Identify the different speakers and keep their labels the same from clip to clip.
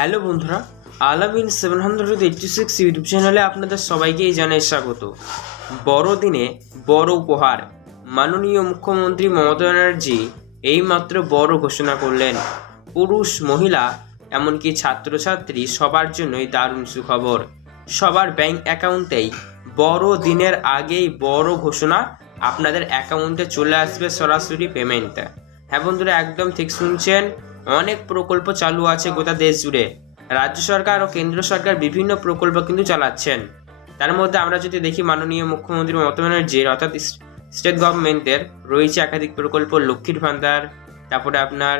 Speaker 1: Hello বন্ধুরা, Alamin seven hundred eighty six YouTube চ্যানেলে আপনাদের সবাইকেই জানাই স্বাগত। বড়দিনে বড় উপহার, মাননীয় মুখ্যমন্ত্রী মমতা ব্যানার্জি এইমাত্র বড় ঘোষণা করলেন। পুরুষ, মহিলা, এমনকি ছাত্রছাত্রী সবার জন্যই দারুণ সুখবর। সবার ব্যাংক অ্যাকাউন্টেই বড় দিনের আগেই বড় ঘোষণা আপনাদের অ্যাকাউন্টে চলে আসবে সরাসরি পেমেন্ট। হ্যাঁ বন্ধুরা, একদম ঠিক শুনছেন? অনেক প্রকল্প চালু আছে গোটা দেশ জুড়ে। রাজ্য সরকার ও কেন্দ্র সরকার বিভিন্ন প্রকল্প কিন্তু চালাচ্ছেন। তার মধ্যে আমরা যদি দেখি, মাননীয় মুখ্যমন্ত্রী মমতা ব্যানার্জির অর্থাৎ স্টেট গভর্নমেন্টের রয়েছে একাধিক প্রকল্প, লক্ষ্মীর ভান্ডার, তারপরে আপনার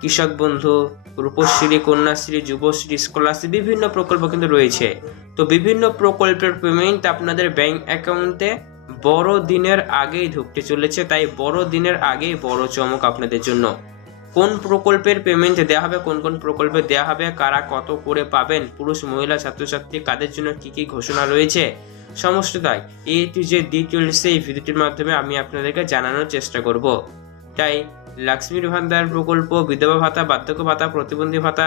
Speaker 1: কৃষক বন্ধু, রূপশ্রী, কন্যাশ্রী, যুবশ্রী, স্কলারশিপ, বিভিন্ন প্রকল্প কিন্তু রয়েছে। তো বিভিন্ন প্রকল্পের পেমেন্ট আপনাদের ব্যাংক অ্যাকাউন্টে বড় দিনের আগেই ঢুকতে চলেছে। তাই বড় দিনের আগেই বড় চমক আপনাদের জন্য। কোন প্রকল্পের পেমেন্ট দেওয়া হবে, কোন কোন প্রকল্পে দেওয়া হবে, কারা কত করে পাবেন, পুরুষ, মহিলা, ছাত্রছাত্রী, কাদের জন্য কি কি ঘোষণা রয়েছে? সমস্ত সমস্তটাই এ টু যে ডিটেলসে এই ভিডিওটির মাধ্যমে আমি আপনাদেরকে জানানোর চেষ্টা করব। তাই লক্ষ্মীর ভান্ডার প্রকল্প, বিধবা ভাতা, বার্ধক্য ভাতা, প্রতিবন্ধী ভাতা,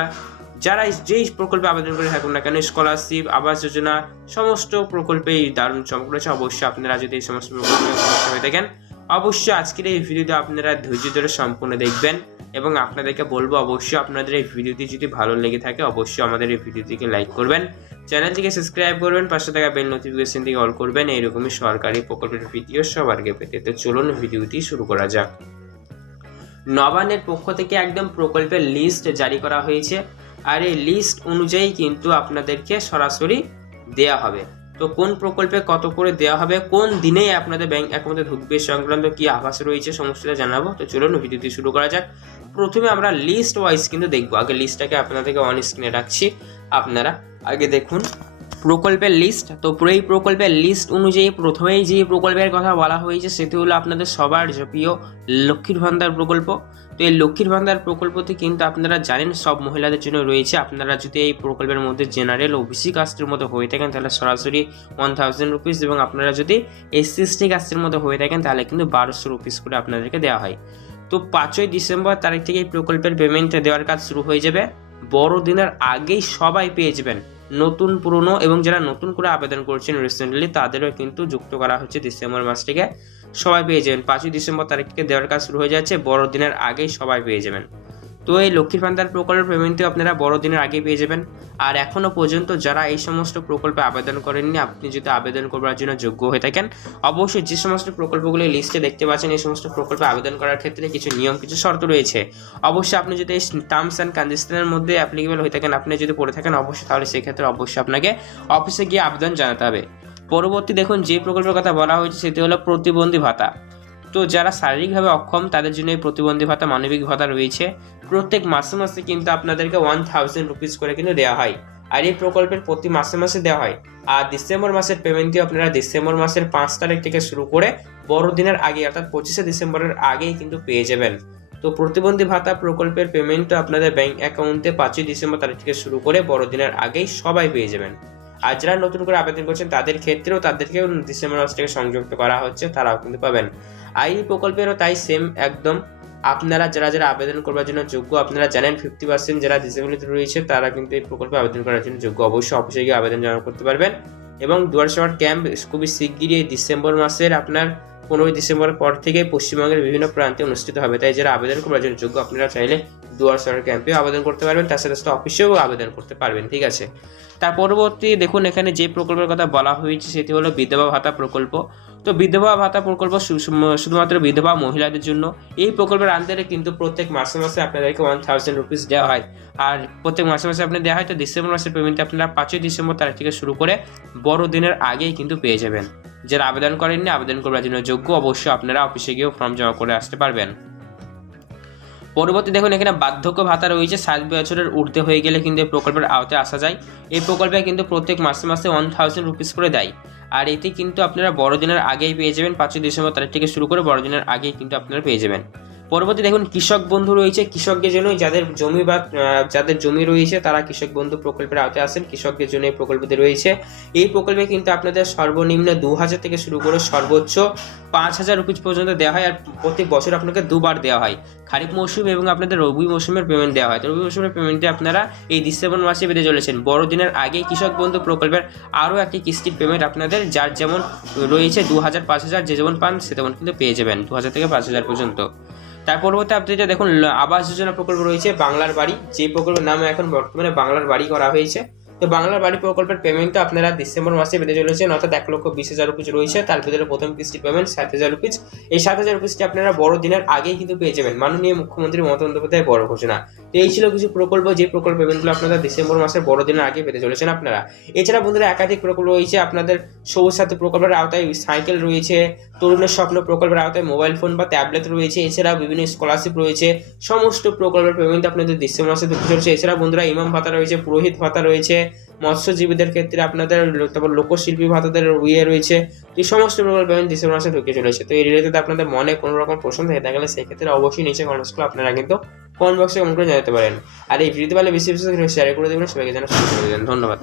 Speaker 1: যারা যেই প্রকল্পে আবেদন করে থাকুন না কেন স্কলারশিপ আবাস যোজনা, সমস্ত প্রকল্পেই দারুণ চমক রয়েছে। অবশ্যই আপনারা যদি এই সমস্ত প্রকল্পে হয়ে থাকেন, অবশ্যই আজকের এই ভিডিওতে আপনারা ধৈর্য ধরে সম্পূর্ণ দেখবেন। এবং আপনাদেরকে বলব অবশ্যই আপনাদের এই ভিডিওটি যদি ভালো লেগে থাকে, অবশ্যই আমাদের এই ভিডিওটিকে লাইক করবেন। চ্যানেলটিকে সাবস্ক্রাইব করবেন, পাশে থাকা বেল নোটিফিকেশন থেকে অল করবেন। এইরকমই সরকারি প্রকল্পের ভিডিও সবার আগে পেতে তো চলুন ভিডিওটি শুরু করা যাক। নবান্নের পক্ষ থেকে একদম প্রকল্পের লিস্ট জারি করা হয়েছে। আর এই লিস্ট অনুযায়ী কিন্তু আপনাদেরকে সরাসরি দেয়া হবে। তো কোন প্রকল্পে কত করে দেওয়া হবে? কোন দিনেই আপনাদের ব্যাংক অ্যাকাউন্টে ঢুকবে সংক্রান্ত কি আভাস রয়েছে সমস্তটা জানাব। তো চলুন ভিডিওটি শুরু করা যাক। প্রথমে আমরা লিস্ট ওয়াইজ কিন্তু দেখব। আগে লিস্টটাকে আপনাদেরকে অন স্ক্রিনে রাখছি। আপনারা আগে দেখুন। প্রকল্পের লিস্ট তো এই প্রকল্পের লিস্ট অনুযায়ী প্রথমেই যে প্রকল্পের কথা বলা হয়েছে, সেটি হলো আপনাদের সবার প্রিয় লক্ষ্মীর ভান্ডার প্রকল্প। তো এই লক্ষ্মীর ভান্ডার প্রকল্পটি কিন্তু আপনারা জানেন, সব মহিলাদের জন্য রয়েছে। আপনারা যদি এই প্রকল্পের মধ্যে জেনারেল ওবিসি কাস্টের মধ্যে হয়ে থাকেন, তাহলে সরাসরি ওয়ান থাউজেন্ড রুপিস এবং আপনারা যদি এসসি এসটি কাস্টের মধ্যে হয়ে থাকেন, তাহলে কিন্তু বারোশো রুপিস করে আপনাদেরকে দেওয়া হয়। তো পাঁচই ডিসেম্বর তারিখ থেকে এই প্রকল্পের পেমেন্ট দেওয়ার কাজ শুরু হয়ে যাবে। বড়দিনের আগেই সবাই পেয়ে যাবেন। নতুন পুরনো এবং যারা নতুন করে আবেদন করছেন রিসেন্টলি তাদেরও কিন্তু যুক্ত করা হচ্ছে ডিসেম্বর মাস থেকে। সবাই পেয়ে যাবেন। পাঁচই ডিসেম্বর তারিখ থেকে দেওয়ার কাজ শুরু হয়ে যাচ্ছে। বড়দিনের আগেই সবাই পেয়ে যাবেন। তো এই লক্ষ্মীর ভান্ডার প্রকল্পের পেমেন্টও আপনারা বড়দিনের আগে পেয়ে যাবেন। আর এখনও পর্যন্ত যারা এই সমস্ত প্রকল্পে আবেদন করেননি, আপনি যদি আবেদন করবার জন্য যোগ্য হয়ে থাকেন, অবশ্যই যে সমস্ত প্রকল্পগুলি লিস্টে দেখতে পাচ্ছেন, এই সমস্ত প্রকল্পে আবেদন করার ক্ষেত্রে কিছু নিয়ম, কিছু শর্ত রয়েছে। অবশ্যই আপনি যদি এই টার্মস অ্যান্ড কন্ডিশনের মধ্যে অ্যাপ্লিকেবল হয়ে থাকেন, আপনি যদি পড়ে থাকেন, অবশ্যই তাহলে সেক্ষেত্রে অবশ্যই আপনাকে অফিসে গিয়ে আবেদন জানাতে হবে। পরবর্তী দেখুন, যে প্রকল্পের কথা বলা হয়েছে, সেটি হলো প্রতিবন্ধী ভাতা। তো যারা শারীরিকভাবে অক্ষম, তাদের জন্য এই প্রতিবন্ধী ভাতা, মানবিক ভাতা রয়েছে। প্রত্যেক মাসে মাসে কিন্তু আপনাদেরকে ওয়ান থাউজেন্ড রুপিস করে কিন্তু দেওয়া হয়। আর এই প্রকল্পের প্রতি মাসে মাসে দেওয়া হয়। আর ডিসেম্বর মাসের পেমেন্টটি আপনারা ডিসেম্বর মাসের পাঁচ তারিখ থেকে শুরু করে বড়দিনের আগে, অর্থাৎ পঁচিশে ডিসেম্বরের আগেই কিন্তু পেয়ে যাবেন। তো প্রতিবন্ধী ভাতা প্রকল্পের পেমেন্টও আপনাদের ব্যাংক অ্যাকাউন্টে পাঁচই ডিসেম্বর তারিখ থেকে শুরু করে বড়দিনের আগেই সবাই পেয়ে যাবেন। আর যারা নতুন করে আবেদন করছেন, তাদের ক্ষেত্রেও তাদেরকেও ডিসেম্বর মাস থেকে সংযুক্ত করা হচ্ছে, তারাও কিন্তু পাবেন। এই প্রকল্পেরও তাই সেম একদম আপনারা যারা যারা আবেদন করার জন্য যোগ্য, আপনারা জানেন ফিফটি পার্সেন্ট যারা ডিসেবিলিটি রয়েছে, তারা কিন্তু এই প্রকল্পে আবেদন করার জন্য যোগ্য। অবশ্যই অফিসে গিয়ে আবেদন জমা করতে পারবেন। এবং দুয়ার সবার ক্যাম্প খুবই শিগগিরই এই ডিসেম্বর মাসের আপনার পনেরোই ডিসেম্বরের পর থেকে পশ্চিমবঙ্গের বিভিন্ন প্রান্তে অনুষ্ঠিত হবে। তাই যারা আবেদন করার জন্য যোগ্য, আপনারা চাইলে দুয়ার সরকার ক্যাম্পেও আবেদন করতে পারবেন তার সাথে সাথে অফিসেও আবেদন করতে পারবেন, ঠিক আছে? তার পরবর্তী দেখুন, এখানে যে প্রকল্পের কথা বলা হয়েছে, সেটি হলো বিধবা ভাতা প্রকল্প। তো বিধবা ভাতা প্রকল্প শুধুমাত্র বিধবা মহিলাদের জন্য, এই প্রকল্পের আন্ডারে কিন্তু প্রত্যেক মাসে মাসে আপনাদেরকে ওয়ান থাউজেন্ড রুপিস দেওয়া হয়। আর প্রত্যেক মাসে মাসে আপনি দেওয়া হয়, তো ডিসেম্বর মাসের পেমেন্ট আপনারা পাঁচই ডিসেম্বর তারিখ থেকে শুরু করে বড়দিনের আগেই কিন্তু পেয়ে যাবেন। যারা আবেদন করেননি, আবেদন করার জন্য যোগ্য, অবশ্যই আপনারা অফিসে গিয়েও ফর্ম জমা করে আসতে পারবেন। পরবর্তী দেখুন, এখানে বার্ধক্য ভাতা রয়েছে, সাত বছরের ঊর্ধ্বে হয়ে গেলে কিন্তু এই প্রকল্পের আওতায় আসা যায়। এই প্রকল্পে কিন্তু প্রত্যেক মাসে মাসে ওয়ান থাউজেন্ড রুপিস করে দেয়। আর এতে কিন্তু আপনারা বড়দিনের আগেই পেয়ে যাবেন, পাঁচই ডিসেম্বর তারিখ থেকে শুরু করে বড়দিনের আগেই কিন্তু আপনারা পেয়ে যাবেন। পরবর্তী দেখুন, কৃষক বন্ধু রয়েছে। কৃষকদের জন্য যাদের জমি বা যাদের জমি রয়েছে, তারা কৃষক বন্ধু প্রকল্পের আওতায় আসেন। কৃষকদের জন্য এই প্রকল্পটি রয়েছে। এই প্রকল্পে কিন্তু আপনাদের সর্বনিম্ন দু হাজার থেকে শুরু করে সর্বোচ্চ পাঁচ হাজার রুপিস পর্যন্ত দেওয়া হয়, আর প্রত্যেক বছর আপনাকে দুবার দেওয়া হয়। খারিফ মৌসুম এবং আপনাদের রবি মৌসুমের পেমেন্ট দেওয়া হয়। তো রবি মৌসুমের পেমেন্টে আপনারা এই ডিসেম্বর মাসে পেতে চলেছেন। বড়দিনের আগে কৃষক বন্ধু প্রকল্পের আরও একটি কিস্তির পেমেন্ট আপনাদের, যার যেমন রয়েছে দু হাজার, পাঁচ হাজার, যে যেমন পান, সে তেমন কিন্তু পেয়ে যাবেন, দু হাজার থেকে পাঁচ হাজার পর্যন্ত। তার পরবর্তী আপডেটে দেখুন আবাস যোজনা প্রকল্প রয়েছে, বাংলার বাড়ি। যে প্রকল্পের নামে এখন বর্তমানে বাংলার বাড়ি করা হয়েছে। তো বাংলার বাড়ি প্রকল্পের পেমেন্ট আপনারা ডিসেম্বর মাসে বেঁধে চলেছেন, অর্থাৎ এক লক্ষ বিশ হাজার রুপিজ রয়েছে। তার ভিতরে প্রথম কিস্তি পেমেন্ট সাত হাজার রুপিজ এই সাত হাজার রুপিজটি আপনারা বড় দিনের আগেই কিন্তু পেয়ে যাবেন। মাননীয় মুখ্যমন্ত্রী মমতা বন্দ্যোপাধ্যায় বড় ঘোষণা। তো এই ছিল কিছু প্রকল্প, যে প্রকল্প পেমেন্টগুলো আপনারা ডিসেম্বর মাসের বড়দিনের আগে পেতে চলেছেন আপনারা। এছাড়া বন্ধুরা একাধিক প্রকল্প রয়েছে, আপনাদের সবুজ সাথী প্রকল্পের আওতায় সাইকেল রয়েছে, তরুণের স্বপ্ন প্রকল্পের আওতায় মোবাইল ফোন বা ট্যাবলেট রয়েছে, এছাড়াও বিভিন্ন স্কলারশিপ রয়েছে, সমস্ত প্রকল্পের পেমেন্ট আপনাদের ডিসেম্বর মাসে ঢুকতে চলেছে। এছাড়া বন্ধুরা ইমাম ভাতা রয়েছে, পুরোহিত ভাতা রয়েছে, মৎস্যজীবীদের ক্ষেত্রে আপনাদের তারপর লোকশিল্পী ভাতাদের ইয়ে রয়েছে এই সমস্ত প্রকল্প পেমেন্ট ডিসেম্বর মাসে ঢুকে চলেছে। তো এই রিলেটেড আপনাদের মনে কোনো রকম প্রশ্ন থেকে থাকলে সেক্ষেত্রে অবশ্যই নিচে কমেন্টসগুলো আপনারা কিন্তু কমেন্ট বক্সে কমেন্ট করে জানাতে পারেন। আর এই ভিডিওতে পারলে বেশি বেশি শেয়ার করে দেবেন, সবাইকে জানা শুরু করে দেবেন ধন্যবাদ।